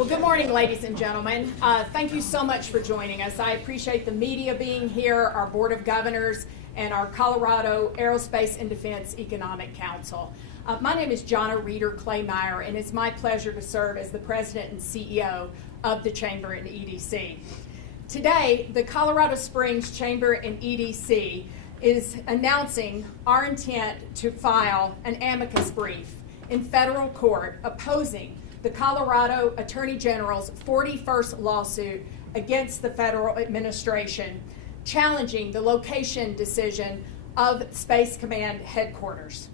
Well, good morning, ladies and gentlemen. Thank you so much for joining us. I appreciate the media being here, our Board of Governors, and our Colorado Aerospace and Defense Economic Council. My name is Jonna Reeder Claymire, and it's my pleasure to serve as the President and CEO of the Chamber and EDC. Today, the Colorado Springs Chamber and EDC is announcing our intent to file an amicus brief in federal court opposing the Colorado Attorney General's 41st lawsuit against the federal administration, challenging the location decision of Space Command headquarters.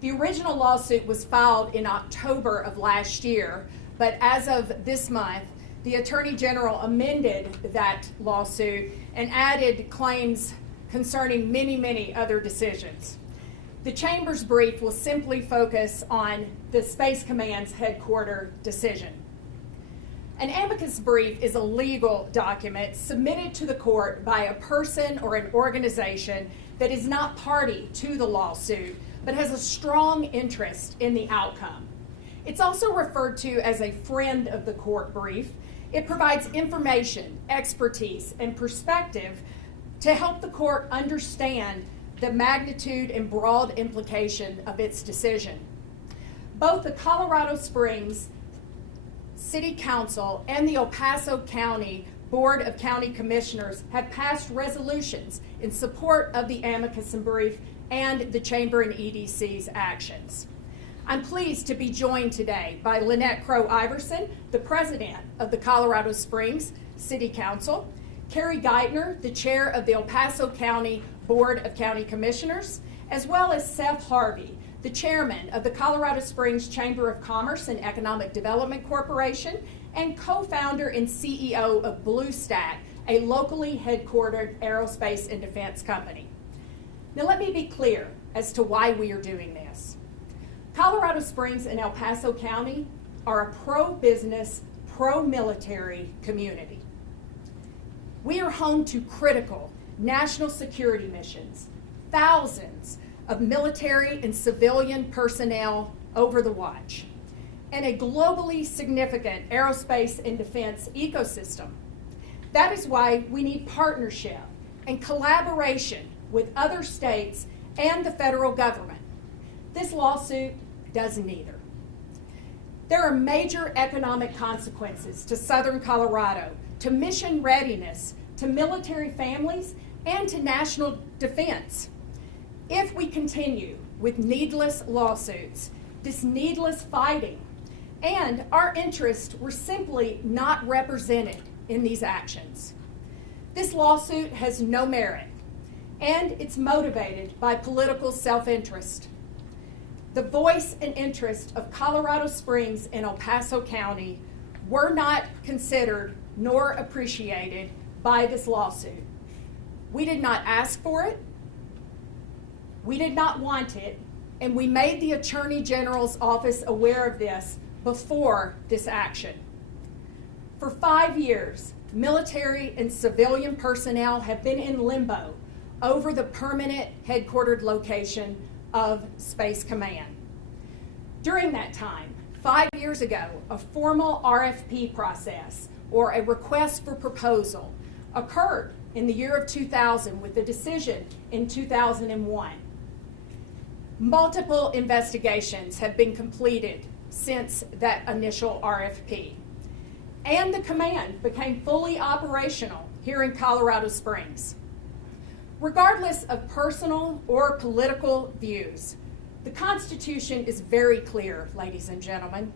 The original lawsuit was filed in October of last year, but as of this month, the Attorney General amended that lawsuit and added claims concerning many other decisions. The Chamber's brief will simply focus on the Space Command's headquarter decision. An amicus brief is a legal document submitted to the court by a person or an organization that is not party to the lawsuit, but has a strong interest in the outcome. It's also referred to as a friend of the court brief. It provides information, expertise, and perspective to help the court understand the magnitude and broad implication of its decision. Both the Colorado Springs City Council and the El Paso County Board of County Commissioners have passed resolutions in support of the amicus brief and the Chamber and EDC's actions. I'm pleased to be joined today by Lynette Crow-Iverson, the President of the Colorado Springs City Council, Carrie Geithner, the Chair of the El Paso County Board of County Commissioners, as well as Seth Harvey, the Chairman of the Colorado Springs Chamber of Commerce and Economic Development Corporation, and co-founder and CEO of BlueStack, a locally headquartered aerospace and defense company. Now let me be clear as to why we are doing this. Colorado Springs and El Paso County are a pro-business, pro-military community. We are home to critical national security missions, thousands of military and civilian personnel over the watch, and a globally significant aerospace and defense ecosystem. That is why we need partnership and collaboration with other states and the federal government. This lawsuit does neither. There are major economic consequences to Southern Colorado, to mission readiness, to military families, and to national defense. If we continue with needless lawsuits, this needless fighting, and our interests were simply not represented in these actions. This lawsuit has no merit, and it's motivated by political self-interest. The voice and interest of Colorado Springs and El Paso County were not considered nor appreciated by this lawsuit. We did not ask for it, we did not want it, and we made the Attorney General's office aware of this before this action. For 5 years, military and civilian personnel have been in limbo over the permanent headquartered location of Space Command. During that time, 5 years ago, a formal RFP process, or a request for proposal, occurred in the year of 2000 with a decision in 2001. Multiple investigations have been completed since that initial RFP, and the command became fully operational here in Colorado Springs. Regardless of personal or political views, the Constitution is very clear, ladies and gentlemen.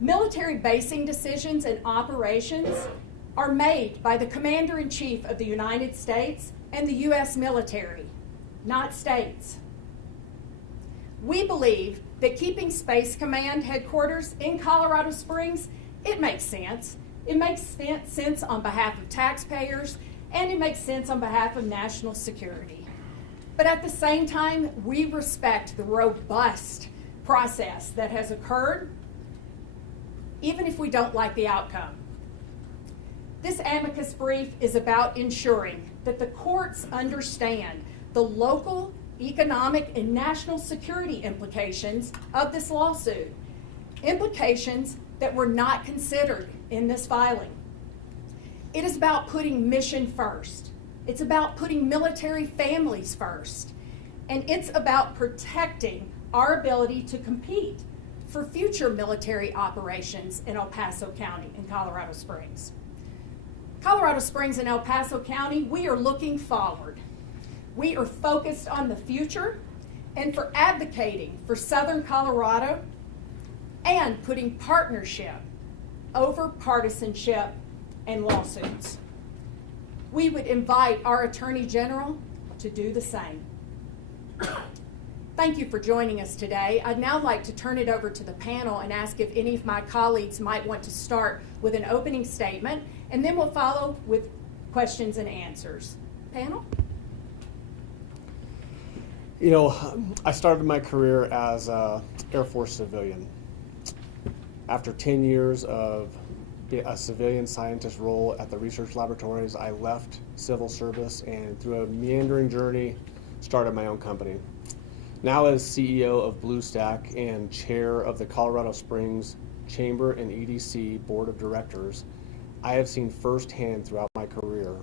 Military basing decisions and operations are made by the Commander-in-Chief of the United States and the U.S. military, not states. We believe that keeping Space Command headquarters in Colorado Springs, it makes sense. It makes sense on behalf of taxpayers, and it makes sense on behalf of national security. But at the same time, we respect the robust process that has occurred, even if we don't like the outcome. This amicus brief is about ensuring that the courts understand the local, economic, and national security implications of this lawsuit, implications that were not considered in this filing. It is about putting mission first. It's about putting military families first. And it's about protecting our ability to compete for future military operations in El Paso County in Colorado Springs. Colorado Springs and El Paso County, we are looking forward. We are focused on the future and for advocating for Southern Colorado and putting partnership over partisanship and lawsuits. We would invite our Attorney General to do the same. Thank you for joining us today. I'd now like to turn it over to the panel and ask if any of my colleagues might want to start with an opening statement, and then we'll follow with questions and answers. Panel? You know, I started my career as an Air Force civilian. After 10 years of a civilian scientist role at the research laboratories, I left civil service and through a meandering journey, started my own company. Now as CEO of BlueStack and chair of the Colorado Springs Chamber and EDC Board of Directors, I have seen firsthand throughout my career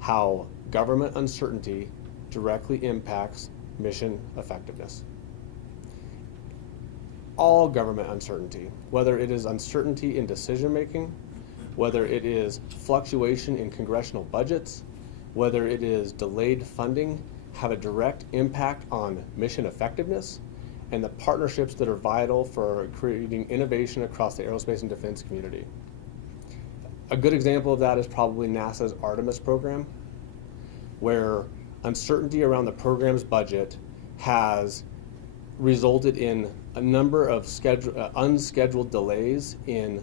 how government uncertainty directly impacts mission effectiveness. All government uncertainty, whether it is uncertainty in decision making, whether it is fluctuation in congressional budgets, whether it is delayed funding, have a direct impact on mission effectiveness and the partnerships that are vital for creating innovation across the aerospace and defense community. A good example of that is probably NASA's Artemis program, where uncertainty around the program's budget has resulted in a number of unscheduled delays in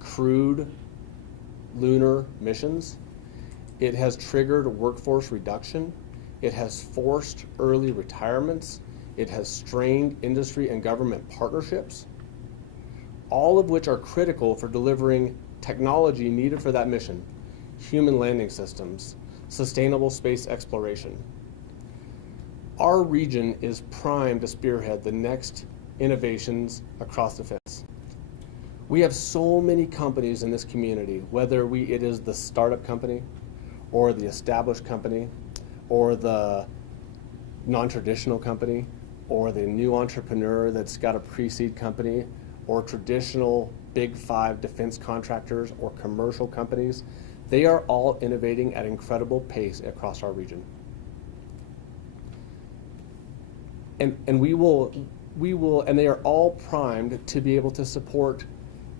crewed lunar missions. It has triggered workforce reduction. It has forced early retirements. It has strained industry and government partnerships, all of which are critical for delivering technology needed for that mission: human landing systems, sustainable space exploration. Our region is primed to spearhead the next innovations across defense. We have so many companies in this community, whether it is the startup company or the established company or the non-traditional company or the new entrepreneur that's got a pre-seed company or traditional big five defense contractors or commercial companies. They are all innovating at incredible pace across our region. And they are all primed to be able to support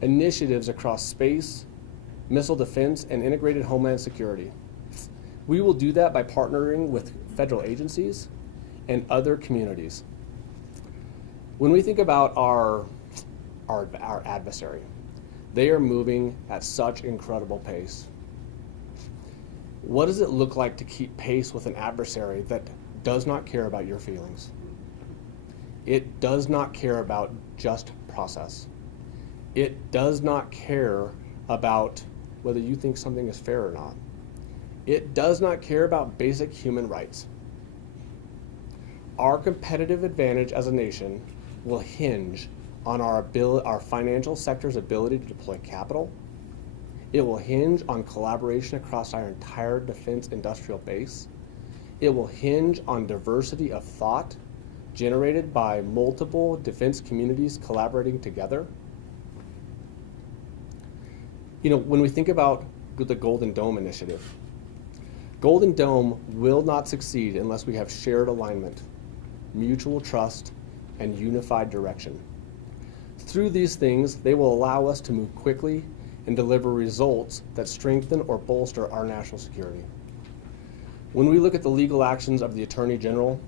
initiatives across space, missile defense, and integrated homeland security. We will do that by partnering with federal agencies and other communities. When we think about our adversary, they are moving at such incredible pace. What does it look like to keep pace with an adversary that does not care about your feelings? It does not care about just process. It does not care about whether you think something is fair or not. It does not care about basic human rights. Our competitive advantage as a nation will hinge on our financial sector's ability to deploy capital. It will hinge on collaboration across our entire defense industrial base. It will hinge on diversity of thought generated by multiple defense communities collaborating together. You know, when we think about the Golden Dome initiative, Golden Dome will not succeed unless we have shared alignment, mutual trust, and unified direction. Through these things, they will allow us to move quickly and deliver results that strengthen or bolster our national security. When we look at the legal actions of the Attorney General's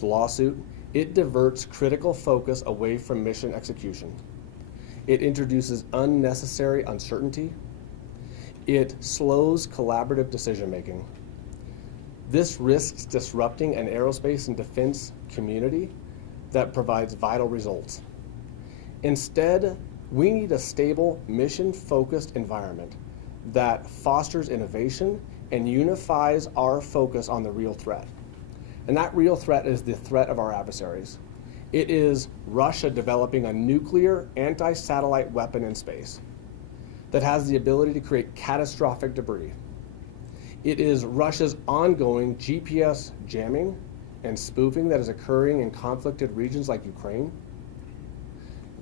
lawsuit, it diverts critical focus away from mission execution. It introduces unnecessary uncertainty. It slows collaborative decision-making. This risks disrupting an aerospace and defense community that provides vital results. Instead, we need a stable, mission-focused environment that fosters innovation and unifies our focus on the real threat. And that real threat is the threat of our adversaries. It is Russia developing a nuclear anti-satellite weapon in space that has the ability to create catastrophic debris. It is Russia's ongoing GPS jamming and spoofing that is occurring in conflicted regions like Ukraine.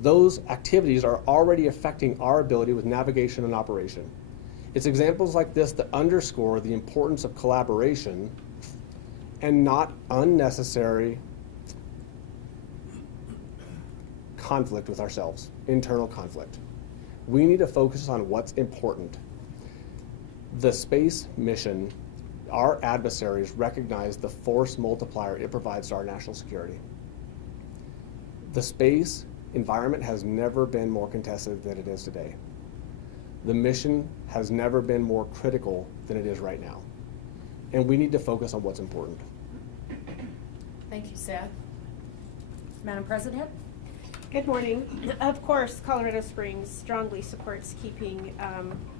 Those activities are already affecting our ability with navigation and operation. It's examples like this that underscore the importance of collaboration and not unnecessary conflict with ourselves, internal conflict. We need to focus on what's important. The space mission, our adversaries recognize the force multiplier it provides to our national security. The space environment has never been more contested than it is today. The mission has never been more critical than it is right now. And we need to focus on what's important. Thank you, Seth. Madam President? Good morning. Of course, Colorado Springs strongly supports keeping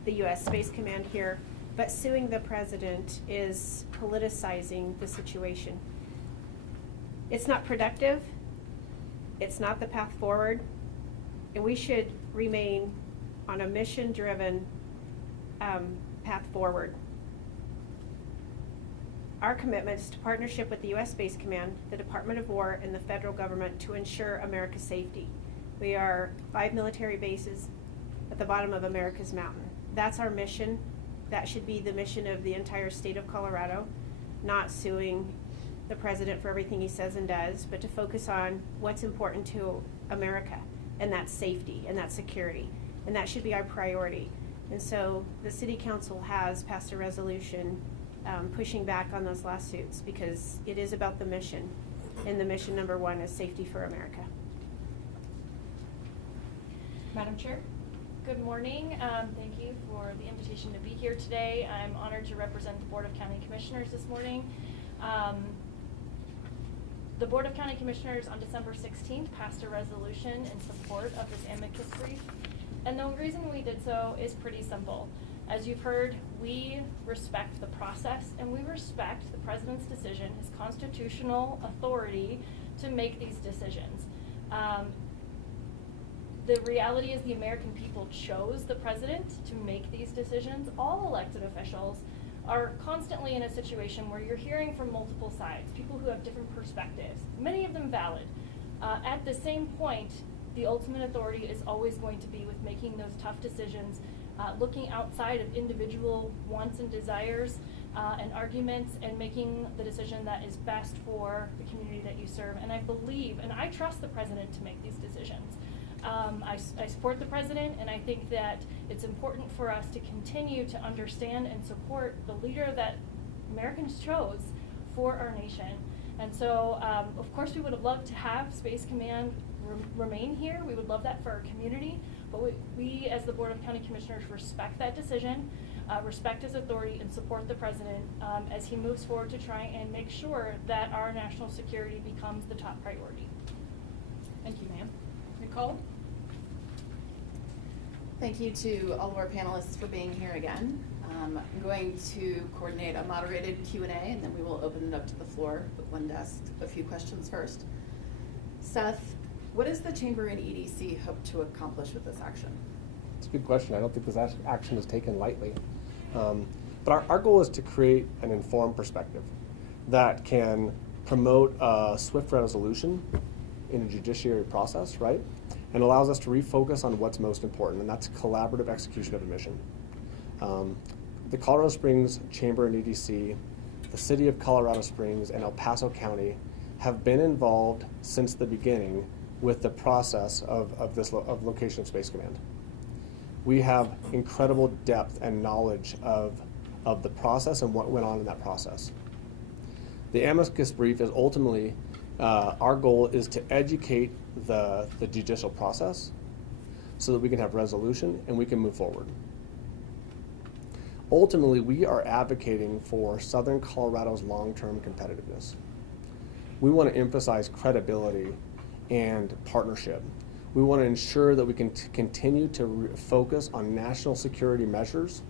the U.S. Space Command here, but suing the president is politicizing the situation. It's not productive. It's not the path forward, and we should remain on a mission-driven path forward. Our commitment is to partnership with the U.S. Space Command, the Department of War, and the federal government to ensure America's safety. We are 5 military bases at the bottom of America's mountain. That's our mission. That should be the mission of the entire state of Colorado, not suing the president for everything he says and does, but to focus on what's important to America, and that's safety, and that's security, and that should be our priority. And so the City Council has passed a resolution pushing back on those lawsuits because it is about the mission, and the mission number one is safety for America. Madam Chair? Good morning. Thank you for the invitation to be here today. I'm honored to represent the Board of County Commissioners this morning. The Board of County Commissioners on December 16th passed a resolution in support of this amicus brief. And the reason we did so is pretty simple. As you've heard, we respect the process and we respect the President's decision, his constitutional authority to make these decisions. The reality is the American people chose the President to make these decisions. All elected officials are constantly in a situation where you're hearing from multiple sides, people who have different perspectives, many of them valid. At the same point, the ultimate authority is always going to be with making those tough decisions, looking outside of individual wants and desires and arguments, and making the decision that is best for the community that you serve. And I believe, and I trust the President to make these decisions. I support the President, and I think that it's important for us to continue to understand and support the leader that Americans chose for our nation. And so, of course, we would have loved to have Space Command remain here. We would love that for our community, but we as the Board of County Commissioners respect that decision, respect his authority, and support the President as he moves forward to try and make sure that our national security becomes the top priority. Thank you, ma'am. Nicole? Thank you to all of our panelists for being here again. I'm going to coordinate a moderated Q&A, and then we will open it up to the floor, but one to ask a few questions first. Seth, what does the Chamber and EDC hope to accomplish with this action? It's a good question. I don't think this action is taken lightly. But our goal is to create an informed perspective that can promote a swift resolution in a judiciary process, right? And allows us to refocus on what's most important, and that's collaborative execution of a mission. The Colorado Springs Chamber and EDC, the City of Colorado Springs, and El Paso County have been involved since the beginning with the process of location of Space Command. We have incredible depth and knowledge of the process and what went on in that process. The amicus brief is ultimately, our goal is to educate the judicial process so that we can have resolution and we can move forward. Ultimately, we are advocating for Southern Colorado's long-term competitiveness. We want to emphasize credibility and partnership. We want to ensure that we can continue to focus on national security measures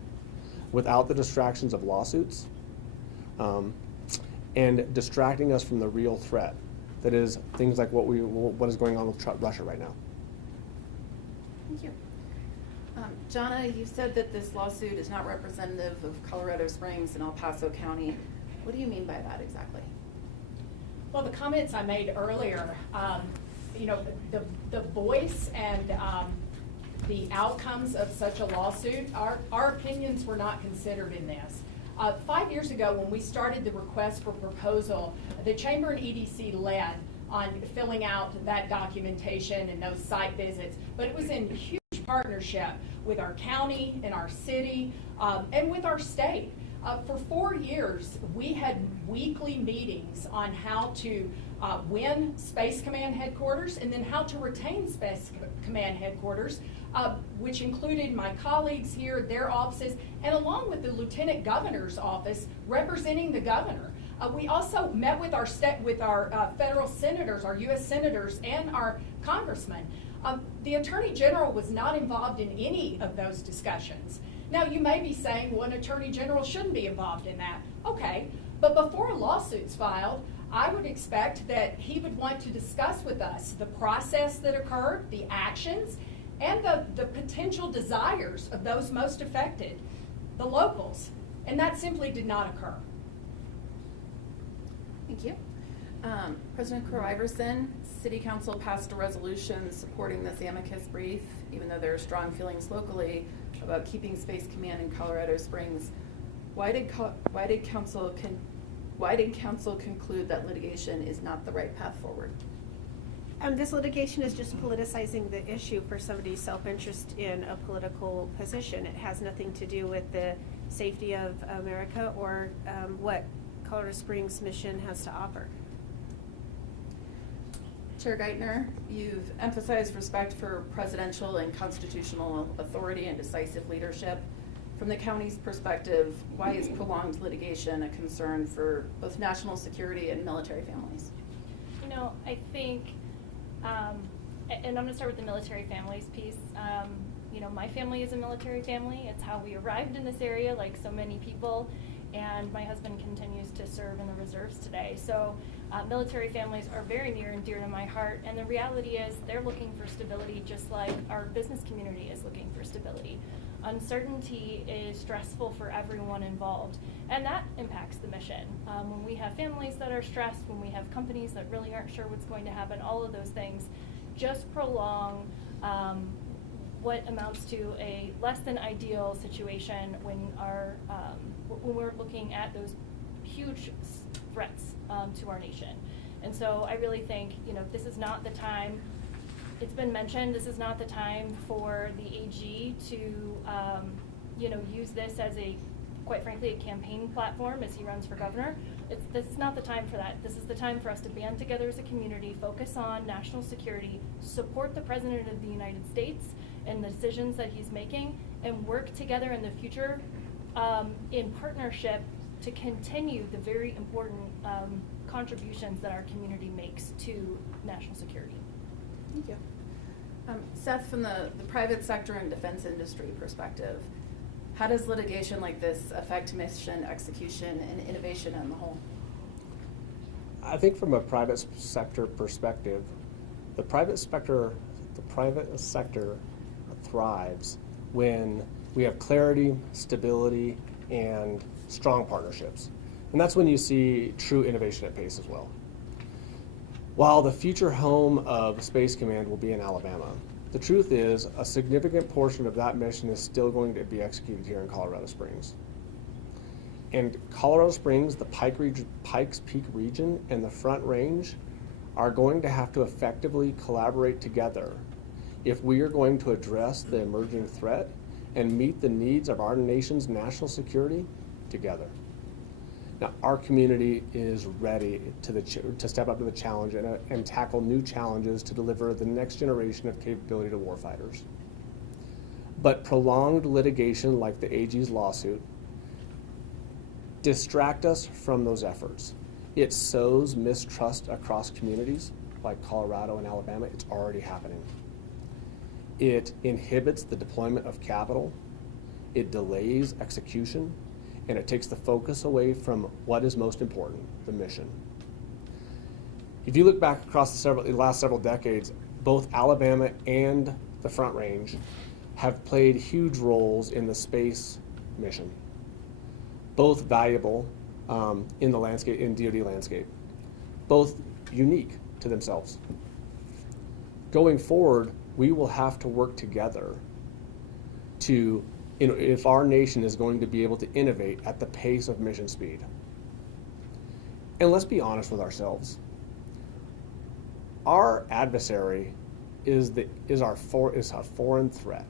without the distractions of lawsuits and distracting us from the real threat, that is things like what is going on with Russia right now. Thank you. Jonna, you said that this lawsuit is not representative of Colorado Springs and El Paso County. What do you mean by that exactly? Well, the comments I made earlier, the voice and the outcomes of such a lawsuit, our opinions were not considered in this. 5 years ago, when we started the request for proposal, the Chamber and EDC led on filling out that documentation and those site visits, but it was in huge partnership with our county and our city and with our state. For 4 years, we had weekly meetings on how to win Space Command headquarters and then how to retain Space Command headquarters, which included my colleagues here, their offices, and along with the Lieutenant Governor's office representing the governor. We also met with our federal senators, our U.S. senators, and our congressmen. The Attorney General was not involved in any of those discussions. Now, you may be saying, well, an Attorney General shouldn't be involved in that. Okay, but before a lawsuit's filed, I would expect that he would want to discuss with us the process that occurred, the actions, and the potential desires of those most affected, the locals, and that simply did not occur. Thank you. President Crow-Iverson, City Council passed a resolution supporting this amicus brief, even though there are strong feelings locally about keeping Space Command in Colorado Springs. Why did council conclude that litigation is not the right path forward? This litigation is just politicizing the issue for somebody's self-interest in a political position. It has nothing to do with the safety of America or what Colorado Springs mission has to offer. Chair Geithner, you've emphasized respect for presidential and constitutional authority and decisive leadership. From the county's perspective, why is prolonged litigation a concern for both national security and military families? You know, I think, and I'm going to start with the military families piece. My family is a military family. It's how we arrived in this area, like so many people. And my husband continues to serve in the reserves today. So military families are very near and dear to my heart. And the reality is they're looking for stability just like our business community is looking for stability. Uncertainty is stressful for everyone involved. And that impacts the mission. When we have families that are stressed, when we have companies that really aren't sure what's going to happen, all of those things just prolong what amounts to a less than ideal situation when we're looking at those huge threats to our nation. And so I really think, this is not the time, it's been mentioned, this is not the time for the AG to, use this as quite frankly, a campaign platform as he runs for governor. This is not the time for that. This is the time for us to band together as a community, focus on national security, support the President of the United States and the decisions that he's making, and work together in the future in partnership to continue the very important contributions that our community makes to national security. Thank you. Seth, from the private sector and defense industry perspective, how does litigation like this affect mission execution and innovation on the whole? I think from a private sector perspective, the private sector thrives when we have clarity, stability, and strong partnerships. And that's when you see true innovation at pace as well. While the future home of Space Command will be in Alabama, the truth is a significant portion of that mission is still going to be executed here in Colorado Springs. And Colorado Springs, the Pikes Peak region, and the Front Range are going to have to effectively collaborate together if we are going to address the emerging threat and meet the needs of our nation's national security together. Now, our community is ready to step up to the challenge and tackle new challenges to deliver the next generation of capability to warfighters. But prolonged litigation like the AG's lawsuit distract us from those efforts. It sows mistrust across communities like Colorado and Alabama. It's already happening. It inhibits the deployment of capital. It delays execution, and it takes the focus away from what is most important, the mission. If you look back across the last several decades, both Alabama and the Front Range have played huge roles in the space mission, both valuable in the landscape, in DoD landscape, both unique to themselves. Going forward, we will have to work together to, if our nation is going to be able to innovate at the pace of mission speed. And let's be honest with ourselves. Our adversary is a foreign threat.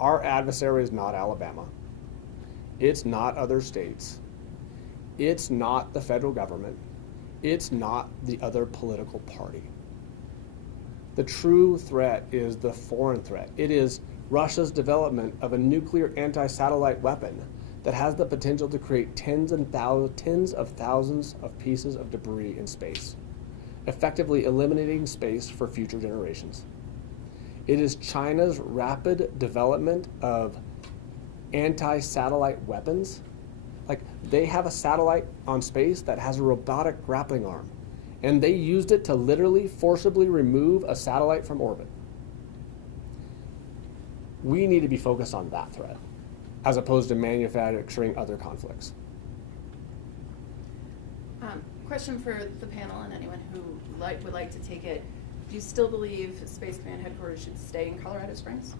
Our adversary is not Alabama. It's not other states. It's not the federal government. It's not the other political party. The true threat is the foreign threat. It is Russia's development of a nuclear anti-satellite weapon that has the potential to create tens of thousands of pieces of debris in space, effectively eliminating space for future generations. It is China's rapid development of anti-satellite weapons. Like, they have a satellite on space that has a robotic grappling arm, and they used it to literally forcibly remove a satellite from orbit. We need to be focused on that threat, as opposed to manufacturing other conflicts. Question for the panel and anyone who would like to take it. Do you still believe Space Command headquarters should stay in Colorado Springs?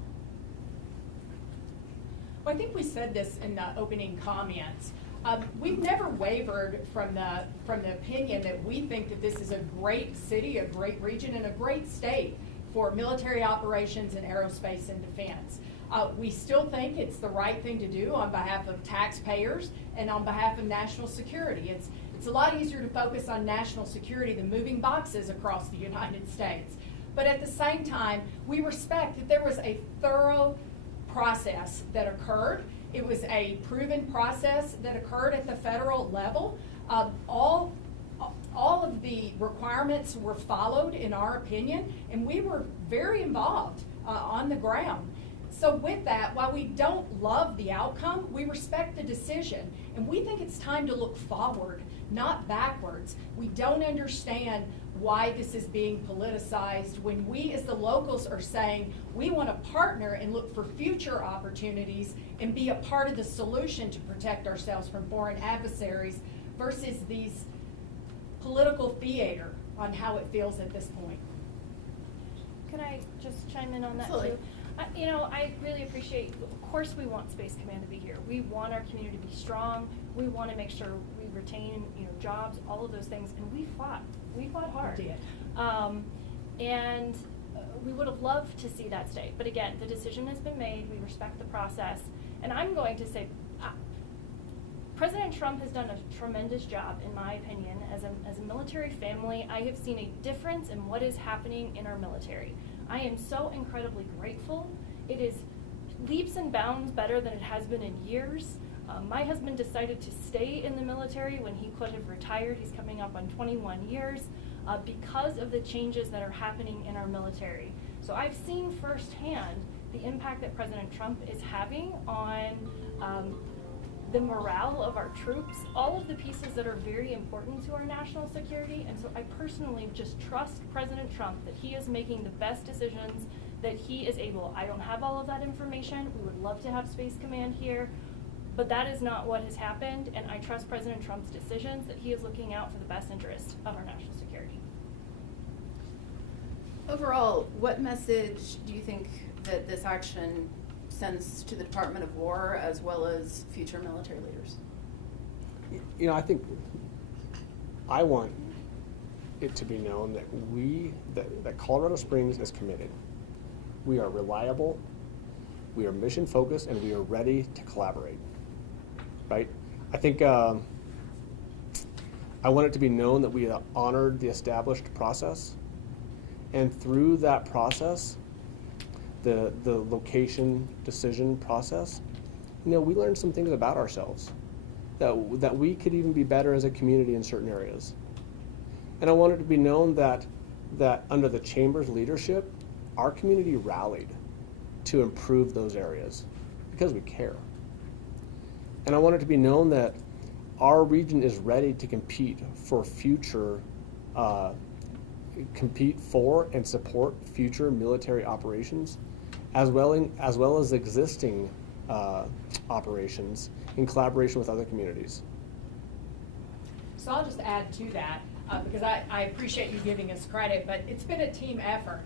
Well, I think we said this in the opening comments. We've never wavered from the opinion that we think that this is a great city, a great region, and a great state for military operations and aerospace and defense. We still think it's the right thing to do on behalf of taxpayers and on behalf of national security. It's a lot easier to focus on national security than moving boxes across the United States. But at the same time, we respect that there was a thorough process that occurred. It was a proven process that occurred at the federal level. All of the requirements were followed, in our opinion, and we were very involved on the ground. So with that, while we don't love the outcome, we respect the decision, and we think it's time to look forward, not backwards. We don't understand why this is being politicized when we as the locals are saying we want to partner and look for future opportunities and be a part of the solution to protect ourselves from foreign adversaries versus these political theater on how it feels at this point. Can I just chime in on that Absolutely. too? I really appreciate, of course we want Space Command to be here. We want our community to be strong. We want to make sure we retain, jobs, all of those things, and we fought hard. We did. And we would have loved to see that stay. But again, the decision has been made. We respect the process. And I'm going to say, President Trump has done a tremendous job, in my opinion. As a military family, I have seen a difference in what is happening in our military. I am so incredibly grateful. It is leaps and bounds better than it has been in years. My husband decided to stay in the military when he could have retired. He's coming up on 21 years because of the changes that are happening in our military. So I've seen firsthand the impact that President Trump is having on the morale of our troops, all of the pieces that are very important to our national security. And so I personally just trust President Trump that he is making the best decisions that he is able. I don't have all of that information. We would love to have Space Command here, but that is not what has happened. And I trust President Trump's decisions that he is looking out for the best interest of our national security. Overall, what message do you think that this action sends to the Department of War as well as future military leaders? I think I want it to be known that that Colorado Springs is committed. We are reliable, we are mission focused, and we are ready to collaborate. Right? I think I want it to be known that we honored the established process, and through that process, the location decision process, we learned some things about ourselves, that we could even be better as a community in certain areas. And I want it to be known that under the Chamber's leadership, our community rallied to improve those areas because we care. And I want it to be known that our region is ready to compete for future compete for and support future military operations, as well as existing operations in collaboration with other communities. So I'll just add to that, because I appreciate you giving us credit, but it's been a team effort.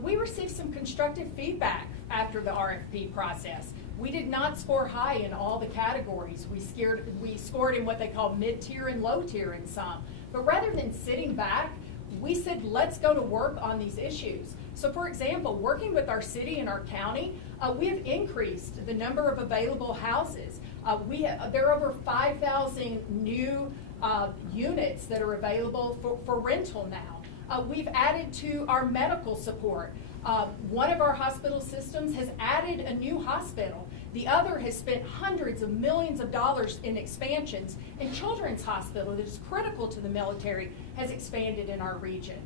We received some constructive feedback after the RFP process. We did not score high in all the categories. We scored in what they call mid-tier and low-tier in some. But rather than sitting back, we said, let's go to work on these issues. So for example, working with our city and our county, we have increased the number of available houses. There are over 5,000 new units that are available for rental now. We've added to our medical support. One of our hospital systems has added a new hospital. The other has spent hundreds of millions of dollars in expansions. And Children's Hospital, that is critical to the military, has expanded in our region.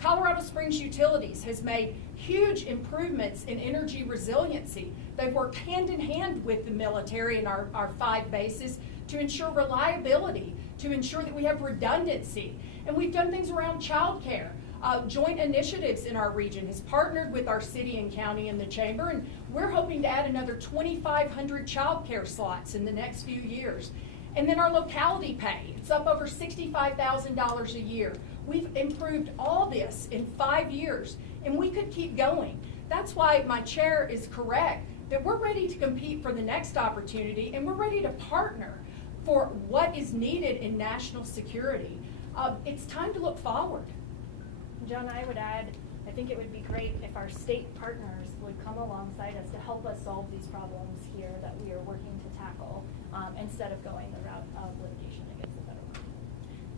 Colorado Springs Utilities has made huge improvements in energy resiliency. They've worked hand in hand with the military and our 5 bases to ensure reliability, to ensure that we have redundancy. And we've done things around child care. Joint Initiatives in our region has partnered with our city and county and the chamber, and we're hoping to add another 2,500 child care slots in the next few years. And then our locality pay, it's up over $65,000 a year. We've improved all this in 5 years, and we could keep going. That's why my chair is correct, that we're ready to compete for the next opportunity, and we're ready to partner for what is needed in national security. It's time to look forward. Joan, I would add, I think it would be great if our state partners would come alongside us to help us solve these problems here that we are working to tackle, instead of going the route of litigation against the federal government.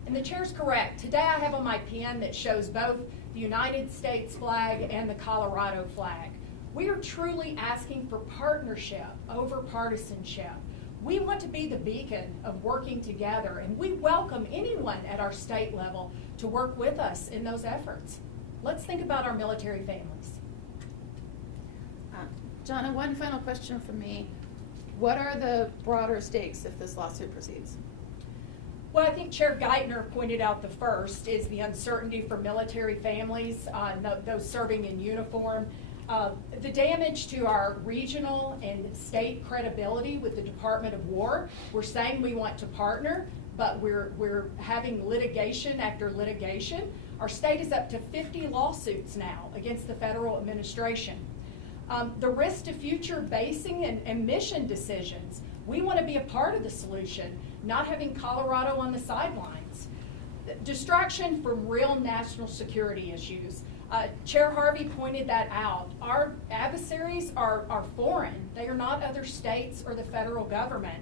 And the chair's correct. Today I have on my pen that shows both the United States flag and the Colorado flag. We are truly asking for partnership over partisanship. We want to be the beacon of working together, and we welcome anyone at our state level to work with us in those efforts. Let's think about our military families. Jonna, one final question from me. What are the broader stakes if this lawsuit proceeds? Well, I think Chair Geithner pointed out the first is the uncertainty for military families, those serving in uniform. The damage to our regional and state credibility with the Department of War. We're saying we want to partner, but we're having litigation after litigation. Our state is up to 50 lawsuits now against the federal administration. The risk to future basing and mission decisions. We want to be a part of the solution, not having Colorado on the sidelines. Distraction from real national security issues. Chair Harvey pointed that out. Our adversaries are foreign. They are not other states or the federal government.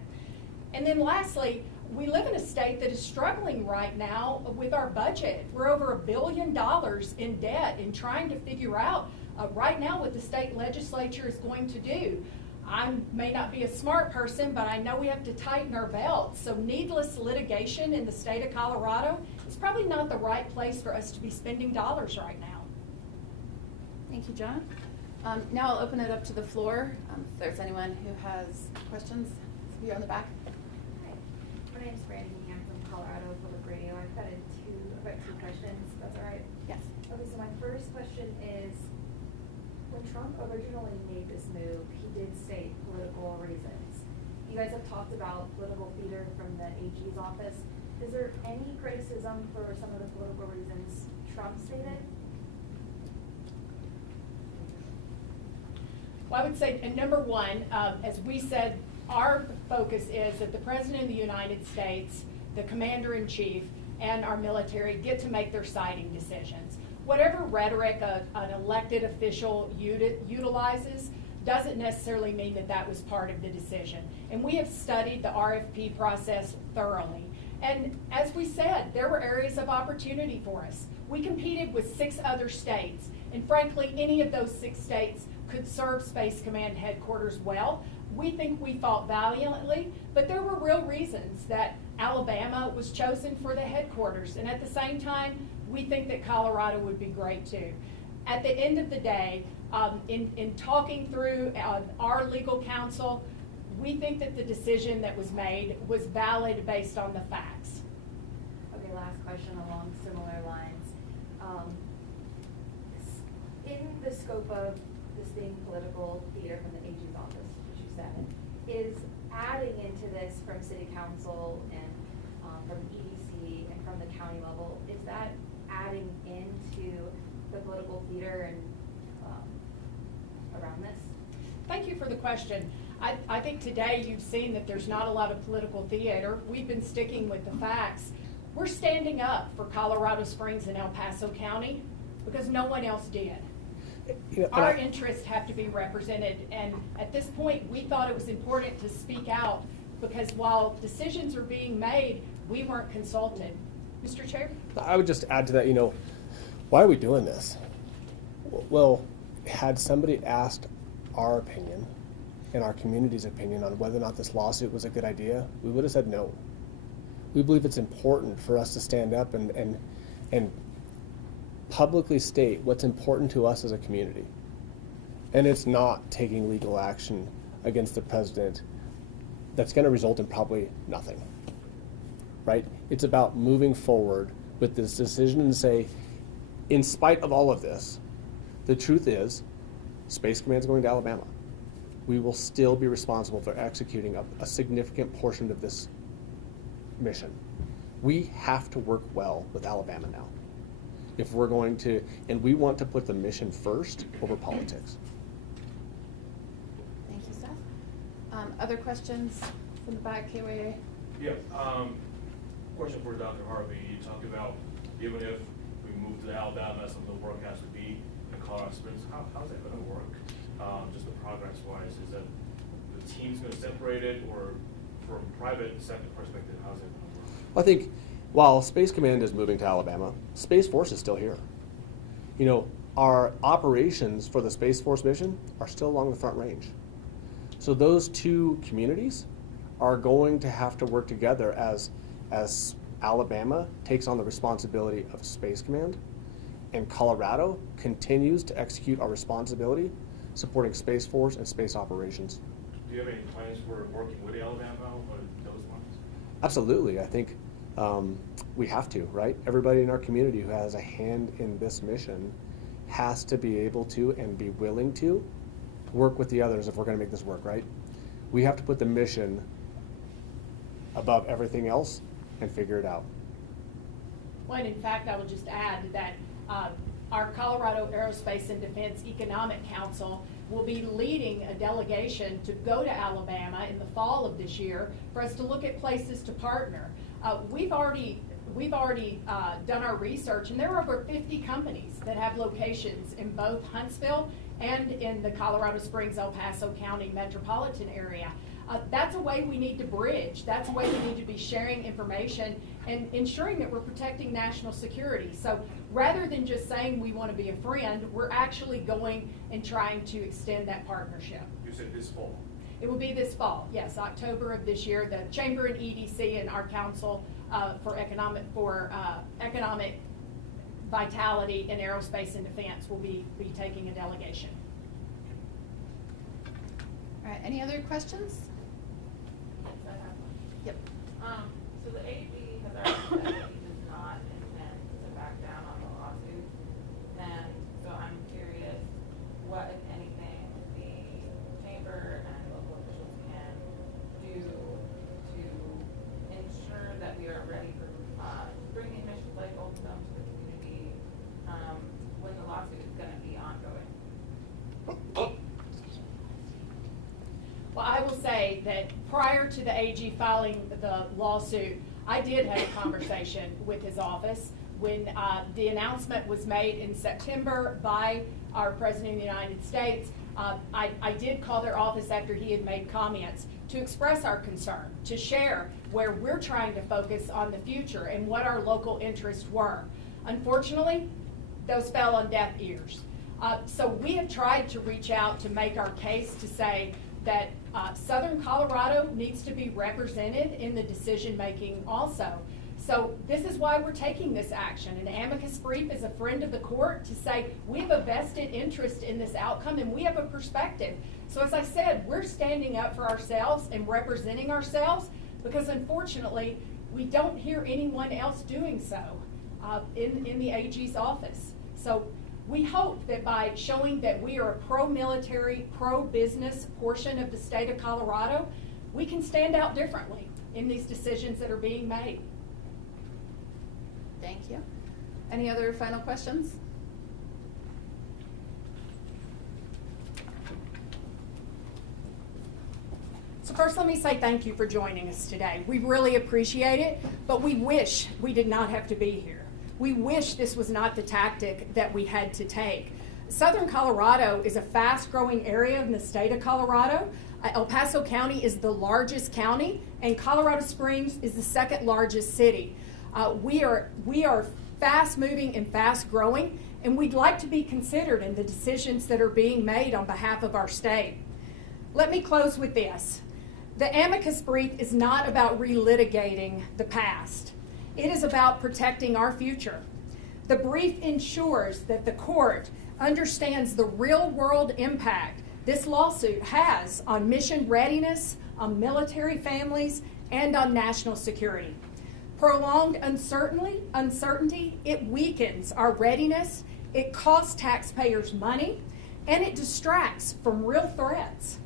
And then lastly, we live in a state that is struggling right now with our budget. We're over $1 billion in debt and trying to figure out right now what the state legislature is going to do. I may not be a smart person, but I know we have to tighten our belts. So needless litigation in the state of Colorado is probably not the right place for us to be spending dollars right now. Thank you, John. Now I'll open it up to the floor. If there's anyone who has questions, you on the back. Hi, my name is Brandon. I'm from Colorado Public Radio. I've got two questions. That's all right. Yes. Okay, so my first question is, when Trump originally made this move, he did state political reasons. You guys have talked about political theater from the AG's office. Is there any criticism for some of the political reasons Trump stated? Well, I would say, number one, as we said, our focus is that the President of the United States, the Commander-in-Chief, and our military get to make their citing decisions. Whatever rhetoric an elected official utilizes doesn't necessarily mean that that was part of the decision. And we have studied the RFP process thoroughly. And as we said, there were areas of opportunity for us. We competed with 6 other states, and frankly, any of those 6 states could serve Space Command headquarters well. We think we fought valiantly, but there were real reasons that Alabama was chosen for the headquarters, and at the same time, we think that Colorado would be great too. At the end of the day, in talking through our legal counsel, we think that the decision that was made was valid based on the facts. Okay, last question along similar lines. In the scope of this being political theater from the AG's office, which you said, is adding into this from city council and from EDC and from the county level, is that adding into the political theater and around this? Thank you for the question. I think today you've seen that there's not a lot of political theater. We've been sticking with the facts. We're standing up for Colorado Springs and El Paso County because no one else did. You know, and Our I- interests have to be represented, and at this point, we thought it was important to speak out because while decisions are being made, we weren't consulted. Mr. Chair? I would just add to that, why are we doing this? Well, had somebody asked our opinion and our community's opinion on whether or not this lawsuit was a good idea, we would have said no. We believe it's important for us to stand up and publicly state what's important to us as a community. And it's not taking legal action against the president that's going to result in probably nothing, right? It's about moving forward with this decision and say, in spite of all of this, the truth is, Space Command is going to Alabama. We will still be responsible for executing a significant portion of this mission. We have to work well with Alabama now. If we're going to, and we want to put the mission first over politics. Thank you, Seth. Other questions from the back, KYA? Yeah, question for Dr. Harvey. You talked about even if we move to Alabama, some of the work has to be in Colorado Springs. How's that gonna work? Just the progress wise, is that the team's gonna separate it, or from private sector perspective, how's that gonna work? I think while Space Command is moving to Alabama, Space Force is still here. Our operations for the Space Force mission are still along the Front Range. So those two communities are going to have to work together as Alabama takes on the responsibility of Space Command and Colorado continues to execute our responsibility supporting Space Force and space operations. Do you have any plans for working with Alabama on those ones? Absolutely. I think we have to, right? Everybody in our community who has a hand in this mission has to be able to and be willing to work with the others if we're going to make this work, right? We have to put the mission above everything else and figure it out. Well, and in fact, I will just add that our Colorado Aerospace and Defense Economic Council will be leading a delegation to go to Alabama in the fall of this year for us to look at places to partner. We've already done our research, and there are over 50 companies that have locations in both Huntsville and in the Colorado Springs, El Paso County metropolitan area. That's a way we need to bridge. That's a way we need to be sharing information and ensuring that we're protecting national security. So rather than just saying we want to be a friend, we're actually going and trying to extend that partnership. You said this fall. It will be this fall, yes, October of this year. The Chamber and EDC and our Council for Economic Vitality in Aerospace and Defense will be taking a delegation. All right, any other questions? Yes, I have one. Yep. So the AG has already said that he does not intend to back down on the lawsuit. And so I'm curious what, if anything, the chamber and local officials can do to ensure that we are ready for bringing missions like Ultium to the community when the lawsuit is going to be ongoing. Well, I will say that prior to the AG filing the lawsuit, I did have a conversation with his office when the announcement was made in September by our President of the United States. I did call their office after he had made comments to express our concern, to share where we're trying to focus on the future and what our local interests were. Unfortunately, those fell on deaf ears. So we have tried to reach out to make our case to say that Southern Colorado needs to be represented in the decision-making also. So this is why we're taking this action. An amicus brief is a friend of the court to say we have a vested interest in this outcome and we have a perspective. So as I said, we're standing up for ourselves and representing ourselves because unfortunately, we don't hear anyone else doing so. in the AG's office. So we hope that by showing that we are a pro-military, pro-business portion of the state of Colorado, we can stand out differently in these decisions that are being made. Thank you. Any other final questions? So first, let me say thank you for joining us today. We really appreciate it, but we wish we did not have to be here. We wish this was not the tactic that we had to take. Southern Colorado is a fast-growing area in the state of Colorado. El Paso County is the largest county, and Colorado Springs is the second largest city. We are fast-moving and fast-growing, and we'd like to be considered in the decisions that are being made on behalf of our state. Let me close with this. The amicus brief is not about relitigating the past. It is about protecting our future. The brief ensures that the court understands the real-world impact this lawsuit has on mission readiness, on military families, and on national security. Prolonged uncertainty, it weakens our readiness, it costs taxpayers money, and it distracts from real threats.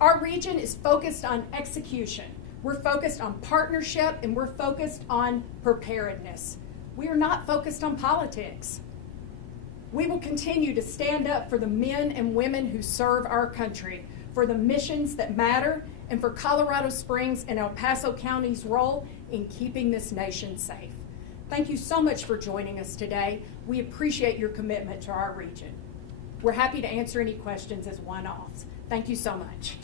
Our region is focused on execution. We're focused on partnership, and we're focused on preparedness. We are not focused on politics. We will continue to stand up for the men and women who serve our country, for the missions that matter, and for Colorado Springs and El Paso County's role in keeping this nation safe. Thank you so much for joining us today. We appreciate your commitment to our region. We're happy to answer any questions as one-offs. Thank you so much.